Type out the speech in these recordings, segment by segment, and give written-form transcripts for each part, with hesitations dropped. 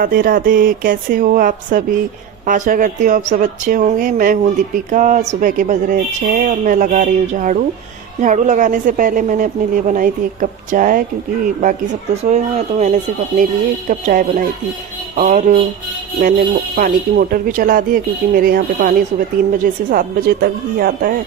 राधे राधे। कैसे हो आप सभी? आशा करती हूँ आप सब अच्छे होंगे। मैं हूँ दीपिका। सुबह के बज रहे 6 और मैं लगा रही हूँ झाड़ू। झाड़ू लगाने से पहले मैंने अपने लिए बनाई थी 1 कप चाय, क्योंकि बाकी सब तो सोए हुए हैं, तो मैंने सिर्फ अपने लिए 1 कप चाय बनाई थी। और मैंने पानी की मोटर भी चला दी है, क्योंकि मेरे यहाँ पे पानी सुबह 3 बजे से 7 बजे तक ही आता है।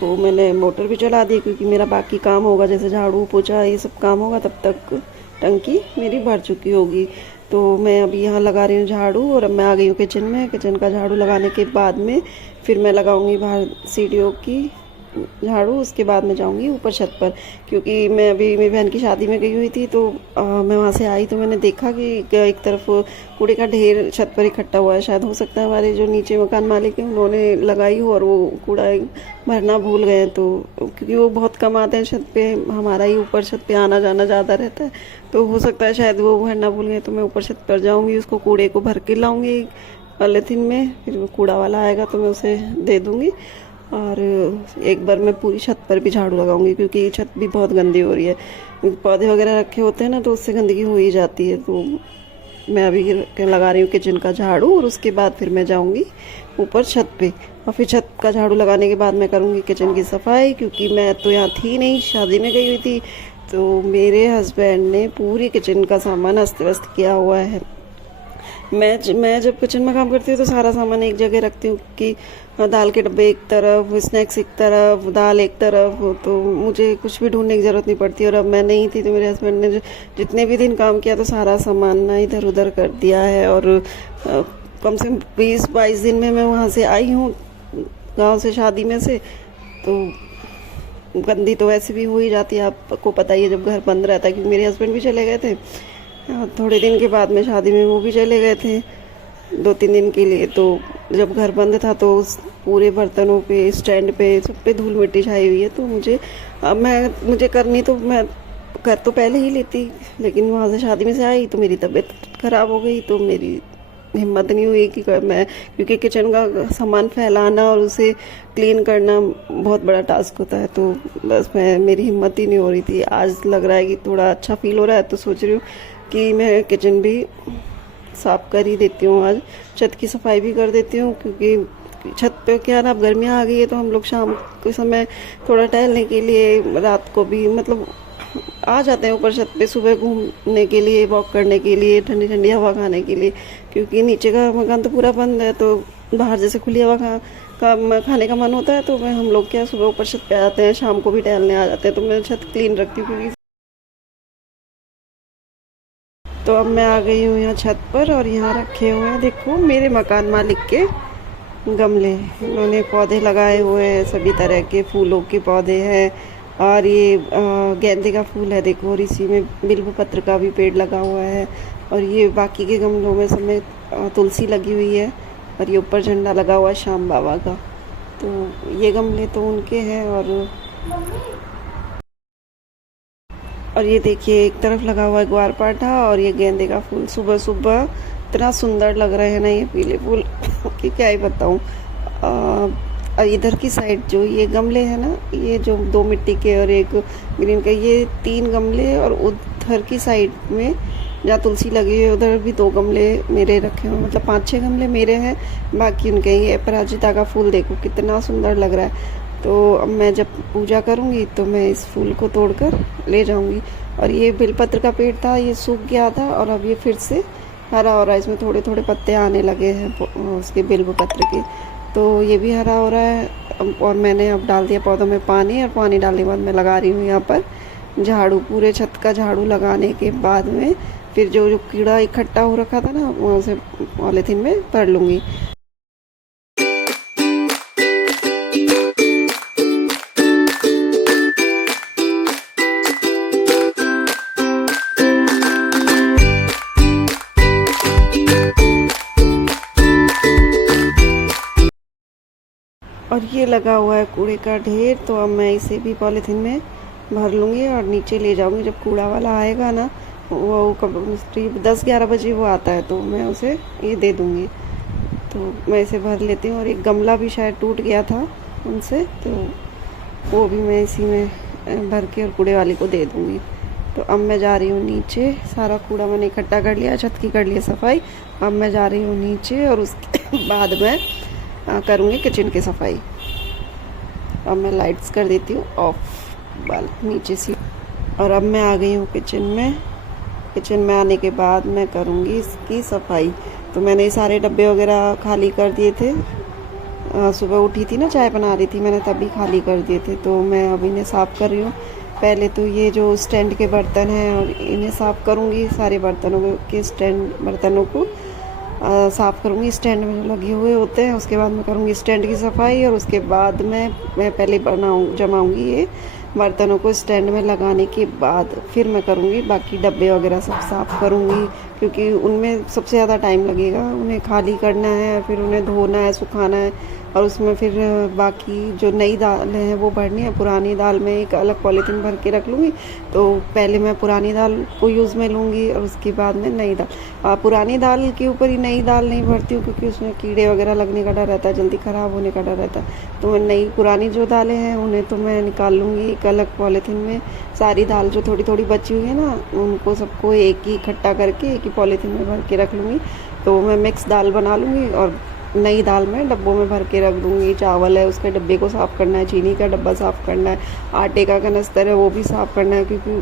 तो मैंने मोटर भी चला दी, क्योंकि मेरा बाकी काम होगा, जैसे झाड़ू पोछा ये सब काम होगा, तब तक टंकी मेरी भर चुकी होगी। तो मैं अभी यहाँ लगा रही हूँ झाड़ू, और अब मैं आ गई हूँ किचन में। किचन का झाड़ू लगाने के बाद में फिर मैं लगाऊंगी बाहर सीढ़ियों की झाड़ू। उसके बाद मैं जाऊंगी ऊपर छत पर, क्योंकि मैं अभी मेरी बहन की शादी में गई हुई थी। तो मैं वहाँ से आई तो मैंने देखा कि एक तरफ कूड़े का ढेर छत पर इकट्ठा हुआ है। शायद हो सकता है हमारे जो नीचे मकान मालिक हैं उन्होंने लगाई हो और वो कूड़ा भरना भूल गए। तो क्योंकि वो बहुत कम आते हैं छत पे, हमारा ही ऊपर छत पे आना जाना ज़्यादा रहता है, तो हो सकता है शायद वो भरना भूल गए। तो मैं ऊपर छत पर जाऊँगी, उसको कूड़े को भर के लाऊँगी पॉलीथीन में। फिर वो कूड़ा वाला आएगा तो मैं उसे दे दूँगी। और एक बार मैं पूरी छत पर भी झाड़ू लगाऊंगी, क्योंकि छत भी बहुत गंदी हो रही है। पौधे वगैरह रखे होते हैं ना, तो उससे गंदगी हो ही जाती है। तो मैं अभी लगा रही हूँ किचन का झाड़ू, और उसके बाद फिर मैं जाऊँगी ऊपर छत पे। और फिर छत का झाड़ू लगाने के बाद मैं करूँगी किचन की सफाई, क्योंकि मैं तो यहाँ थी नहीं, शादी में गई हुई थी। तो मेरे हस्बैंड ने पूरी किचन का सामान अस्त व्यस्त किया हुआ है। मैं जब किचन में काम करती हूँ तो सारा सामान एक जगह रखती हूँ, कि दाल के डब्बे एक तरफ, स्नैक्स एक तरफ, दाल एक तरफ, तो मुझे कुछ भी ढूंढने की ज़रूरत नहीं पड़ती। और अब मैं नहीं थी तो मेरे हस्बैंड ने जितने भी दिन काम किया तो सारा सामान ना इधर उधर कर दिया है। और कम से कम 20-22 दिन में मैं वहाँ से आई हूँ, गाँव से, शादी में से। तो गंदी तो वैसे भी हो ही जाती है, आपको पता ही है, जब घर बंद रहता है। क्योंकि मेरे हस्बैंड भी चले गए थे थोड़े दिन के बाद में शादी में, वो भी चले गए थे 2-3 दिन के लिए। तो जब घर बंद था तो उस पूरे बर्तनों पे, स्टैंड पे, सब पे धूल मिट्टी छाई हुई है। तो मुझे करनी तो मैं कर तो पहले ही लेती, लेकिन वहाँ से शादी में से आई तो मेरी तबीयत ख़राब हो गई। तो मेरी हिम्मत नहीं हुई कि मैं, क्योंकि किचन का सामान फैलाना और उसे क्लीन करना बहुत बड़ा टास्क होता है। तो बस मेरी हिम्मत ही नहीं हो रही थी। आज लग रहा है कि थोड़ा अच्छा फील हो रहा है, तो सोच रही हूँ कि मैं किचन भी साफ कर ही देती हूँ आज। छत की सफाई भी कर देती हूँ, क्योंकि छत पे क्या ना, अब गर्मियाँ आ गई है तो हम लोग शाम के समय थोड़ा टहलने के लिए, रात को भी मतलब आ जाते हैं ऊपर छत पे, सुबह घूमने के लिए, वॉक करने के लिए, ठंडी ठंडी हवा खाने के लिए। क्योंकि नीचे का मकान तो पूरा बंद है, तो बाहर जैसे खुली हवा खाने का मन होता है। तो हम लोग क्या सुबह ऊपर छत पे आ जाते हैं, शाम को भी टहलने आ जाते हैं। तो मैं छत क्लीन रखती हूँ, क्योंकि तो अब मैं आ गई हूँ यहाँ छत पर, और यहाँ रखे हुए हैं, देखो, मेरे मकान मालिक के गमले। उन्होंने पौधे लगाए हुए हैं, सभी तरह के फूलों के पौधे हैं। और ये गेंदे का फूल है, देखो, और इसी में बिल्व पत्र का भी पेड़ लगा हुआ है। और ये बाकी के गमलों में सब में तुलसी लगी हुई है। और ये ऊपर झंडा लगा हुआ है श्याम बाबा का। तो ये गमले तो उनके हैं। और ये देखिए, एक तरफ लगा हुआ है ग्वारपाठा, और ये गेंदे का फूल। सुबह सुबह इतना सुंदर लग रहे हैं ना ये पीले फूल कि क्या ही बताऊँ। और इधर की साइड जो ये गमले हैं ना, ये जो 2 मिट्टी के और 1 ग्रीन का, ये 3 गमले। और उधर की साइड में जहाँ तुलसी लगी है उधर भी 2 गमले मेरे रखे हुए, मतलब 5-6 गमले मेरे हैं, बाकी उनके। ये अपराजिता का फूल देखो कितना सुंदर लग रहा है। तो अब मैं जब पूजा करूँगी तो मैं इस फूल को तोड़कर ले जाऊँगी। और ये बेलपत्र का पेड़ था, ये सूख गया था, और अब ये फिर से हरा हो रहा है। इसमें थोड़े थोड़े पत्ते आने लगे हैं उसके बेल पत्र के, तो ये भी हरा हो रहा है। और मैंने अब डाल दिया पौधों में पानी, और पानी डालने के बाद मैं लगा रही हूँ यहाँ पर झाड़ू। पूरे छत का झाड़ू लगाने के बाद में फिर जो जो कीड़ा इकट्ठा हो रखा था ना, वहाँ से पॉलीथीन में भर लूँगी। और ये लगा हुआ है कूड़े का ढेर, तो अब मैं इसे भी पॉलीथीन में भर लूँगी और नीचे ले जाऊँगी। जब कूड़ा वाला आएगा ना, वो करीब 10-11 बजे वो आता है, तो मैं उसे ये दे दूँगी। तो मैं इसे भर लेती हूँ। और एक गमला भी शायद टूट गया था उनसे, तो वो भी मैं इसी में भर के और कूड़े वाली को दे दूँगी। तो अब मैं जा रही हूँ नीचे। सारा कूड़ा मैंने इकट्ठा कर लिया, छत की कर लिया सफाई। अब मैं जा रही हूँ नीचे और उसके बाद मैं करूँगी किचन की सफाई। अब मैं लाइट्स कर देती हूँ ऑफ नीचे से। और अब मैं आ गई हूँ किचन में। किचन में आने के बाद मैं करूँगी इसकी सफाई। तो मैंने ये सारे डब्बे वगैरह खाली कर दिए थे। सुबह उठी थी ना, चाय बना रही थी, मैंने तभी खाली कर दिए थे। तो मैं अब इन्हें साफ़ कर रही हूँ। पहले तो ये जो स्टैंड के बर्तन हैं और इन्हें साफ़ करूँगी। सारे बर्तनों के बर्तनों को साफ़ करूँगी। स्टैंड में जो लगे हुए होते हैं, उसके बाद मैं करूँगी स्टैंड की सफाई। और उसके बाद मैं पहले जमाऊँगी ये बर्तनों को। स्टैंड में लगाने के बाद फिर मैं करूँगी बाकी डब्बे वगैरह सब साफ़ करूँगी, क्योंकि उनमें सबसे ज़्यादा टाइम लगेगा। उन्हें खाली करना है, फिर उन्हें धोना है, सुखाना है, और उसमें फिर बाकी जो नई दाल है वो भरनी है। पुरानी दाल में एक अलग पॉलीथीन भर के रख लूँगी। तो पहले मैं पुरानी दाल को यूज़ में लूँगी और उसके बाद में नई दाल। पुरानी दाल के ऊपर ही नई दाल नहीं भरती हूँ, क्योंकि उसमें कीड़े वगैरह लगने का डर रहता है, जल्दी ख़राब होने का डर रहता है। तो मैं पुरानी जो दालें हैं उन्हें तो मैं निकाल लूँगी एक अलग पॉलीथीन में। सारी दाल जो थोड़ी थोड़ी बची हुई है ना, उनको सबको एक ही इकट्ठा करके एक ही पॉलीथीन में भर के रख लूँगी। तो मैं मिक्स दाल बना लूँगी और नई दाल में डब्बों में भर के रख दूँगी। चावल है, उसके डब्बे को साफ़ करना है, चीनी का डब्बा साफ़ करना है, आटे का कनस्तर है वो भी साफ़ करना है, क्योंकि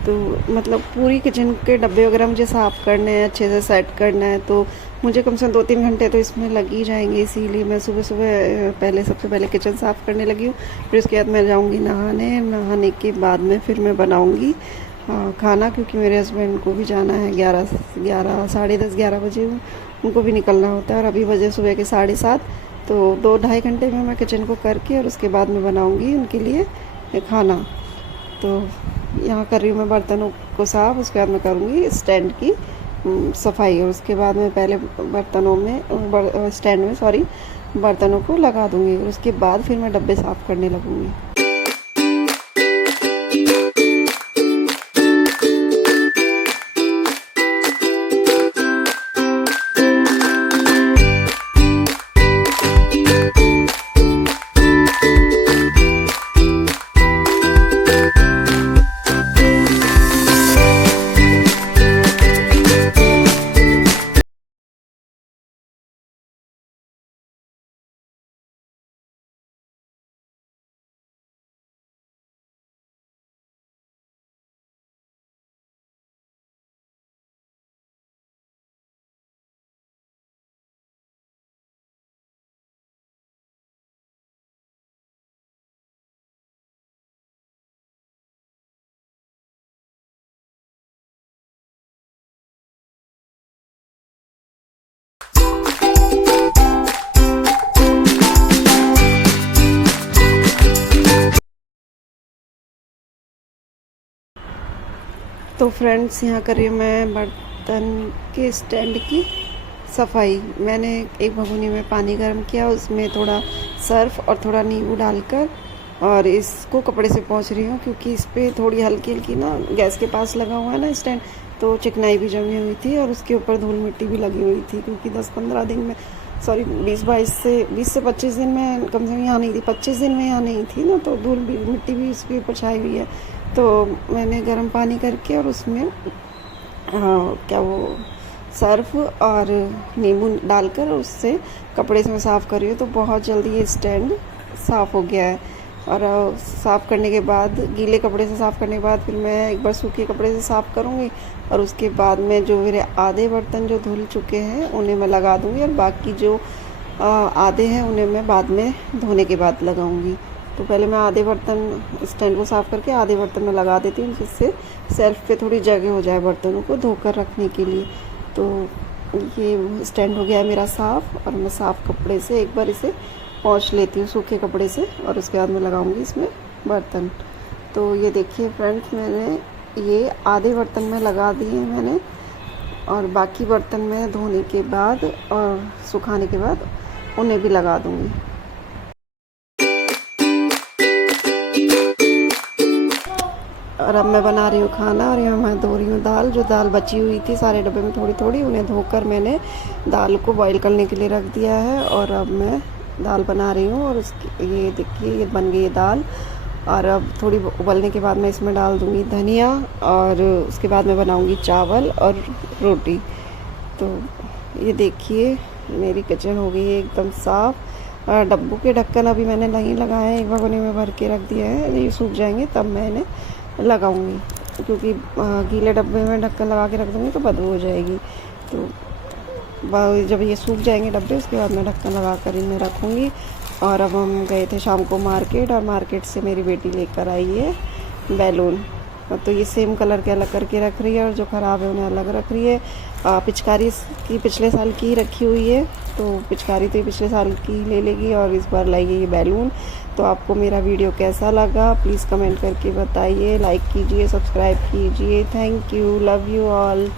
तो मतलब पूरी किचन के डब्बे वगैरह मुझे साफ़ करने हैं, अच्छे से सेट करना है। तो मुझे कम से कम 2-3 घंटे तो इसमें लग ही जाएंगे। इसीलिए मैं सुबह सुबह सबसे पहले किचन साफ़ करने लगी हूँ। फिर उसके बाद मैं जाऊँगी नहाने के बाद में फिर मैं बनाऊँगी खाना, क्योंकि मेरे हस्बैंड को भी जाना है 11 साढ़े 10 11 बजे उनको भी निकलना होता है। और अभी बजे सुबह के 7:30। तो 2-2.5 घंटे में मैं किचन को करके और उसके बाद में बनाऊँगी उनके लिए खाना। तो यहाँ कर रही हूँ मैं बर्तनों को साफ़। उसके बाद मैं करूँगी स्टैंड की सफाई। और उसके बाद मैं पहले बर्तनों को लगा दूँगी। और उसके बाद फिर मैं डब्बे साफ़ करने लगूँगी। तो फ्रेंड्स, यहाँ कर रही हूँ मैं बर्तन के स्टैंड की सफाई। मैंने एक भगोनी में पानी गर्म किया, उसमें थोड़ा सर्फ और थोड़ा नींबू डालकर और इसको कपड़े से पोंछ रही हूँ, क्योंकि इस पर थोड़ी हल्की हल्की ना गैस के पास लगा हुआ है ना स्टैंड, तो चिकनाई भी जमी हुई थी और उसके ऊपर धूल मिट्टी भी लगी हुई थी। क्योंकि 10-15 दिन में 20 से 25 दिन में कम से कम यहाँ नहीं थी, 25 दिन में यहाँ नहीं थी ना, तो धूल भी मिट्टी भी इसके ऊपर छाई हुई है। तो मैंने गर्म पानी करके और उसमें सर्फ और नींबू डालकर उससे कपड़े से मैं साफ़ कर रही हूँ। तो बहुत जल्दी ये स्टैंड साफ़ हो गया है। और साफ़ करने के बाद, गीले कपड़े से साफ़ करने के बाद फिर मैं एक बार सूखे कपड़े से साफ़ करूँगी। और उसके बाद में जो मेरे आधे बर्तन जो धुल चुके हैं उन्हें मैं लगा दूँगी, और बाकी जो आधे हैं उन्हें मैं बाद में धोने के बाद लगाऊँगी। तो पहले मैं आधे बर्तन स्टैंड को साफ़ करके आधे बर्तन में लगा देती हूँ, जिससे सेल्फ पे थोड़ी जगह हो जाए बर्तनों को धोकर रखने के लिए। तो ये स्टैंड हो गया है मेरा साफ़, और मैं साफ़ कपड़े से एक बार इसे पोंछ लेती हूँ सूखे कपड़े से, और उसके बाद मैं लगाऊंगी इसमें बर्तन। तो ये देखिए फ्रेंड्स, मैंने ये आधे बर्तन में लगा दिए मैंने, और बाकी बर्तन में धोने के बाद और सुखाने के बाद उन्हें भी लगा दूँगी। और अब मैं बना रही हूँ खाना, और यहाँ मैं धो रही हूँ दाल। जो दाल बची हुई थी सारे डब्बे में थोड़ी थोड़ी, उन्हें धोकर मैंने दाल को बॉईल करने के लिए रख दिया है। और अब मैं दाल बना रही हूँ, और उसकी ये देखिए ये बन गई दाल। और अब थोड़ी उबलने के बाद मैं इसमें डाल दूँगी धनिया और उसके बाद मैं बनाऊँगी चावल और रोटी। तो ये देखिए मेरी किचन हो गई है एकदम साफ़। डब्बू के ढक्कन अभी मैंने नहीं लगाए हैं, एक भगोने में भर के रख दिए हैं, ये सूख जाएंगे तब मैं इन्हें लगाऊंगी, क्योंकि गीले डब्बे में ढक्कन लगा के रख दूँगी तो बदबू हो जाएगी। तो जब ये सूख जाएंगे डब्बे उसके बाद मैं ढक्कन लगा कर इन्हें रखूँगी। और अब हम गए थे शाम को मार्केट, और मार्केट से मेरी बेटी लेकर आई है बैलून। तो ये सेम कलर के अलग करके रख रही है और जो ख़राब है उन्हें अलग रख रही है। पिचकारी की पिछले साल की रखी हुई है, तो पिचकारी तो ये पिछले साल की ले लेगी और इस बार लाएगी ये बैलून। तो आपको मेरा वीडियो कैसा लगा प्लीज़ कमेंट करके बताइए, लाइक कीजिए, सब्सक्राइब कीजिए। Thank you, love you all.